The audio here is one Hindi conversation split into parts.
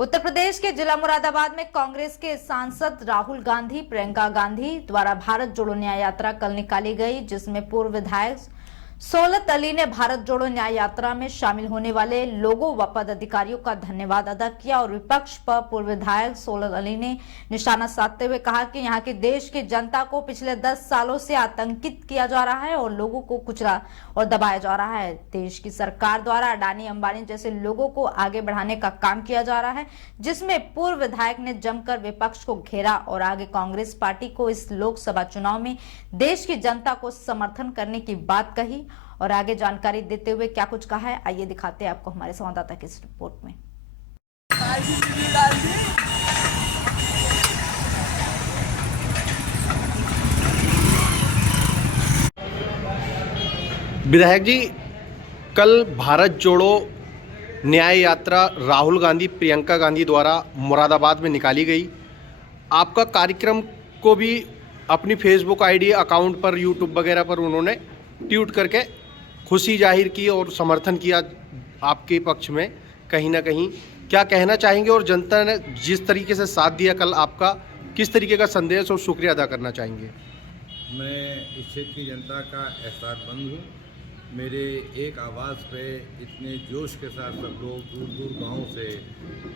उत्तर प्रदेश के जिला मुरादाबाद में कांग्रेस के सांसद राहुल गांधी प्रियंका गांधी द्वारा भारत जोड़ो न्याय यात्रा कल निकाली गई, जिसमें पूर्व विधायक सोलत अली ने भारत जोड़ो न्याय यात्रा में शामिल होने वाले लोगों व पदाधिकारियों का धन्यवाद अदा किया और विपक्ष पर पूर्व विधायक सोलत अली ने निशाना साधते हुए कहा कि यहाँ के देश की जनता को पिछले 10 सालों से आतंकित किया जा रहा है और लोगों को कुचला और दबाया जा रहा है। देश की सरकार द्वारा अडानी अंबानी जैसे लोगों को आगे बढ़ाने का काम किया जा रहा है, जिसमें पूर्व विधायक ने जमकर विपक्ष को घेरा और आगे कांग्रेस पार्टी को इस लोकसभा चुनाव में देश की जनता को समर्थन करने की बात कही। और आगे जानकारी देते हुए क्या कुछ कहा है, आइए दिखाते हैं आपको हमारे संवाददाता की इस रिपोर्ट में। विधायक जी, कल भारत जोड़ो न्याय यात्रा राहुल गांधी प्रियंका गांधी द्वारा मुरादाबाद में निकाली गई। आपका कार्यक्रम को भी अपनी फेसबुक आईडी अकाउंट पर यूट्यूब वगैरह पर उन्होंने ट्वीट करके खुशी जाहिर की और समर्थन किया आपके पक्ष में। कहीं ना कहीं क्या कहना चाहेंगे और जनता ने जिस तरीके से साथ दिया कल आपका, किस तरीके का संदेश और शुक्रिया अदा करना चाहेंगे? मैं इस क्षेत्र की जनता का एहसासमंद हूँ। मेरे एक आवाज़ पे इतने जोश के साथ सब लोग दूर दूर गाँव से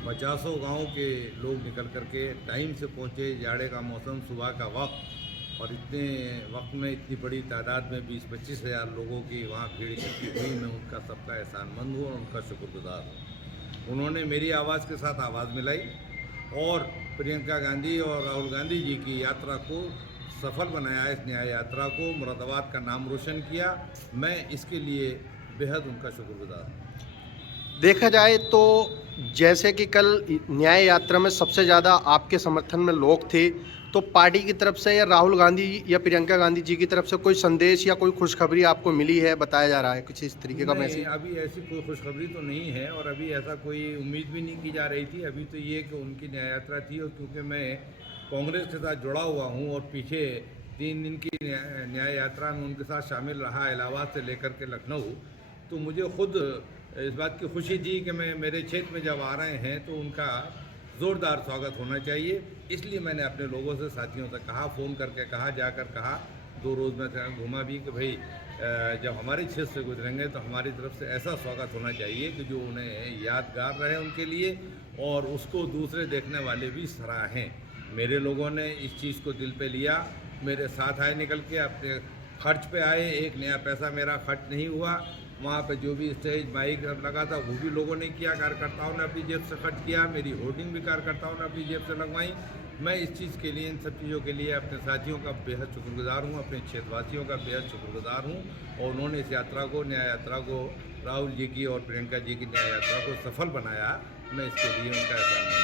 50 गाँव के लोग निकल कर के टाइम से पहुँचे। जाड़े का मौसम, सुबह का वक्त, और इतने वक्त में इतनी बड़ी तादाद में 20-25 हज़ार लोगों की वहाँ भीड़ इकट्ठी हुई। मैं उनका सबका एहसानमंद हूँ और उनका शुक्रगुजार हूँ। उन्होंने मेरी आवाज़ के साथ आवाज़ मिलाई और प्रियंका गांधी और राहुल गांधी जी की यात्रा को सफल बनाया। इस न्याय यात्रा को मुरादाबाद का नाम रोशन किया। मैं इसके लिए बेहद उनका शुक्रगुजार हूँ। देखा जाए तो जैसे कि कल न्याय यात्रा में सबसे ज़्यादा आपके समर्थन में लोग थे, तो पार्टी की तरफ से या राहुल गांधी या प्रियंका गांधी जी की तरफ से कोई संदेश या कोई खुशखबरी आपको मिली है, बताया जा रहा है कुछ इस तरीके का मैसेज? अभी ऐसी कोई खुशखबरी तो नहीं है और अभी ऐसा कोई उम्मीद भी नहीं की जा रही थी। अभी तो ये कि उनकी न्याय यात्रा थी और क्योंकि मैं कांग्रेस के साथ जुड़ा हुआ हूँ और पीछे 3 दिन की न्याय यात्रा में उनके साथ शामिल रहा, इलाहाबाद से लेकर के लखनऊ, तो मुझे खुद इस बात की खुशी थी कि मेरे क्षेत्र में जब आ रहे हैं तो उनका ज़ोरदार स्वागत होना चाहिए। इसलिए मैंने अपने लोगों से, साथियों से कहा, फ़ोन करके कहा, जाकर कहा, 2 रोज़ में घूमा भी कि भाई जब हमारे क्षेत्र से गुजरेंगे तो हमारी तरफ से ऐसा स्वागत होना चाहिए कि जो उन्हें यादगार रहे उनके लिए और उसको दूसरे देखने वाले भी सराहें। मेरे लोगों ने इस चीज़ को दिल पे लिया, मेरे साथ आए, निकल के अपने खर्च पे आए। एक नया पैसा मेरा खर्च नहीं हुआ। वहाँ पे जो भी स्टेज माइक लगा था वो भी लोगों ने किया, कार्यकर्ताओं ने अपनी जेब से खर्च किया। मेरी होर्डिंग भी कार्यकर्ताओं ने अपनी जेब से लगवाई। मैं इस चीज़ के लिए, इन सब चीज़ों के लिए अपने साथियों का बेहद शुक्रगुजार हूँ, अपने क्षेत्रवासियों का बेहद शुक्रगुजार हूँ। और उन्होंने इस यात्रा को, न्याय यात्रा को, राहुल जी की और प्रियंका जी की न्याय यात्रा को सफल बनाया। मैं इसके लिए उनका एहसानमंद हूँ।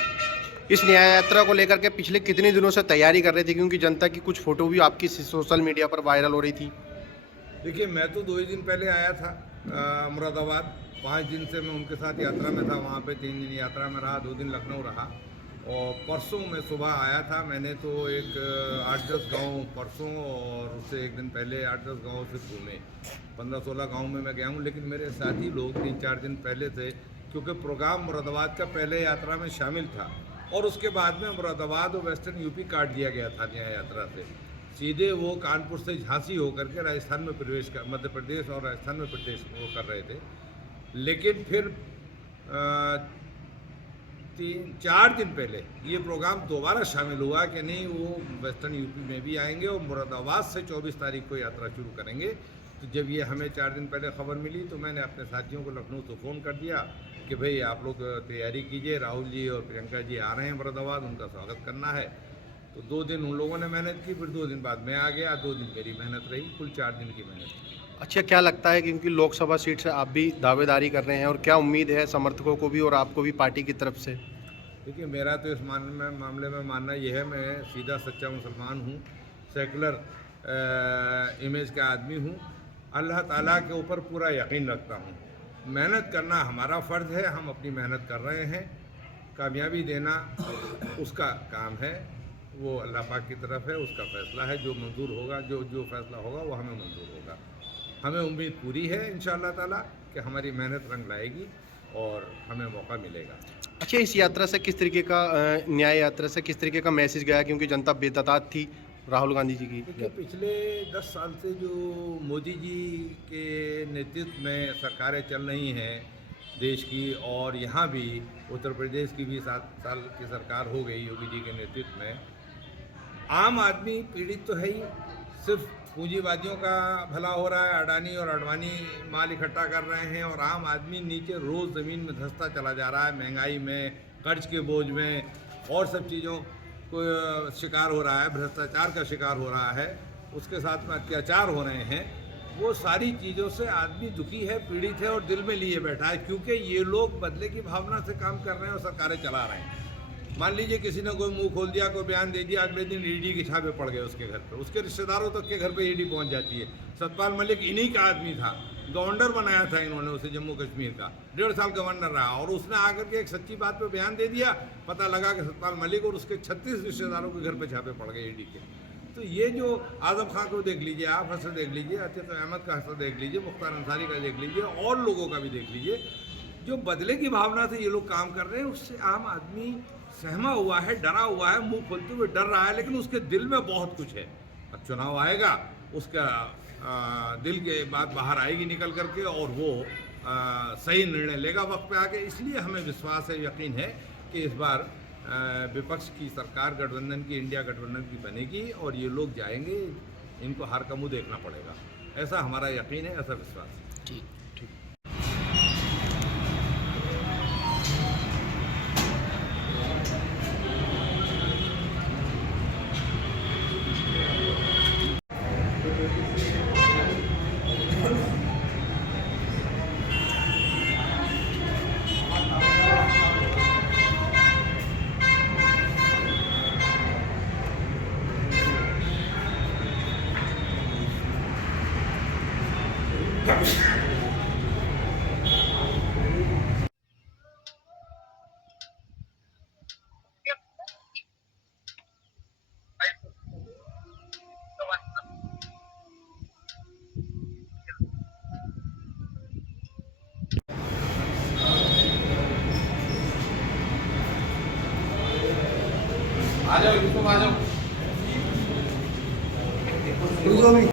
इस न्याय यात्रा को लेकर के पिछले कितने दिनों से तैयारी कर रहे थे, क्योंकि जनता की कुछ फोटो भी आपकी सोशल मीडिया पर वायरल हो रही थी? देखिए, मैं तो 2 ही दिन पहले आया था मुरादाबाद। 5 दिन से मैं उनके साथ यात्रा में था। वहाँ पे 3 दिन यात्रा में रहा, 2 दिन लखनऊ रहा और परसों मैं सुबह आया था। मैंने तो एक 8-10 गांव परसों और उससे एक दिन पहले 8-10 गाँव से घूमे। 15-16 गाँव में मैं गया हूँ, लेकिन मेरे साथी लोग 3-4 दिन पहले थे, क्योंकि प्रोग्राम मुरादाबाद का पहले यात्रा में शामिल था और उसके बाद में मुरादाबाद और वेस्टर्न यूपी काट दिया गया था न्याय यात्रा से। सीधे वो कानपुर से झांसी होकर के राजस्थान में प्रवेश कर, मध्य प्रदेश और राजस्थान में प्रवेश वो कर रहे थे। लेकिन फिर 3-4 दिन पहले ये प्रोग्राम दोबारा शामिल हुआ कि नहीं, वो वेस्टर्न यूपी में भी आएंगे और मुरादाबाद से 24 तारीख को यात्रा शुरू करेंगे। तो जब ये हमें 4 दिन पहले खबर मिली तो मैंने अपने साथियों को लखनऊ से फ़ोन कर दिया कि भाई आप लोग तैयारी कीजिए, राहुल जी और प्रियंका जी आ रहे हैं मुरादाबाद, उनका स्वागत करना है। तो 2 दिन उन लोगों ने मेहनत की, फिर 2 दिन बाद मैं आ गया, 2 दिन मेरी मेहनत रही, कुल 4 दिन की मेहनत। अच्छा, क्या लगता है, क्योंकि लोकसभा सीट से आप भी दावेदारी कर रहे हैं, और क्या उम्मीद है समर्थकों को भी और आपको भी पार्टी की तरफ से? देखिए, मेरा तो इस मामले में मानना यह है, मैं सीधा सच्चा मुसलमान हूँ, सेकुलर इमेज का आदमी हूँ, अल्लाह ताला के ऊपर पूरा यकीन रखता हूँ। मेहनत करना हमारा फ़र्ज़ है, हम अपनी मेहनत कर रहे हैं। कामयाबी देना उसका काम है, वो अल्लाह पाक की तरफ है, उसका फ़ैसला है। जो मंजूर होगा, जो फ़ैसला होगा वो हमें मंजूर होगा। हमें उम्मीद पूरी है इंशाअल्लाह ताला कि हमारी मेहनत रंग लाएगी और हमें मौका मिलेगा। अच्छा, इस यात्रा से किस तरीके का न्याय यात्रा से किस तरीके का मैसेज गया, क्योंकि जनता बेततात थी राहुल गांधी जी की? देखिए, पिछले 10 साल से जो मोदी जी के नेतृत्व में सरकारें चल रही हैं देश की, और यहाँ भी उत्तर प्रदेश की भी 7 साल की सरकार हो गई योगी जी के नेतृत्व में, आम आदमी पीड़ित तो है ही। सिर्फ पूंजीवादियों का भला हो रहा है, अडानी और अडवाणी माल इकट्ठा कर रहे हैं, और आम आदमी नीचे रोज़ ज़मीन में धंसता चला जा रहा है, महंगाई में, कर्ज के बोझ में और सब चीज़ों को शिकार हो रहा है, भ्रष्टाचार का शिकार हो रहा है, उसके साथ में अत्याचार हो रहे हैं। वो सारी चीज़ों से आदमी दुखी है, पीड़ित है और दिल में लिए बैठा है, क्योंकि ये लोग बदले की भावना से काम कर रहे हैं और सरकारें चला रहे हैं। मान लीजिए किसी ने कोई मुंह खोल दिया, कोई बयान दे दिया, अगले दिन ईडी के छापे पड़ गए उसके घर पे, उसके रिश्तेदारों तक के घर पे ईडी पहुंच जाती है। सतपाल मलिक इन्हीं का आदमी था, गवर्नर बनाया था इन्होंने उसे जम्मू कश्मीर का, 1.5 साल गवर्नर रहा, और उसने आकर के एक सच्ची बात पे बयान दे दिया, पता लगा कि सतपाल मलिक और उसके 36 रिश्तेदारों के घर पे छापे पड़ गए ईडी के। तो ये जो आजम खान को देख लीजिए, आप हसन देख लीजिए, अतीक अहमद का हसन देख लीजिए, मुख्तार अंसारी का देख लीजिए, और लोगों का भी देख लीजिए, जो बदले की भावना से ये लोग काम कर रहे हैं, उससे आम आदमी सहमा हुआ है, डरा हुआ है, मुंह खोलते हुए डर रहा है, लेकिन उसके दिल में बहुत कुछ है। अब चुनाव आएगा, उसका दिल के बात बाहर आएगी निकल करके, और वो सही निर्णय लेगा वक्त पे आके। इसलिए हमें विश्वास है, यकीन है कि इस बार विपक्ष की सरकार गठबंधन की, इंडिया गठबंधन की बनेगी, और ये लोग जाएंगे, इनको हार का मुंह देखना पड़ेगा। ऐसा हमारा यकीन है, ऐसा विश्वास है। ठीक ठीक। आ जाओ, आ जाओ।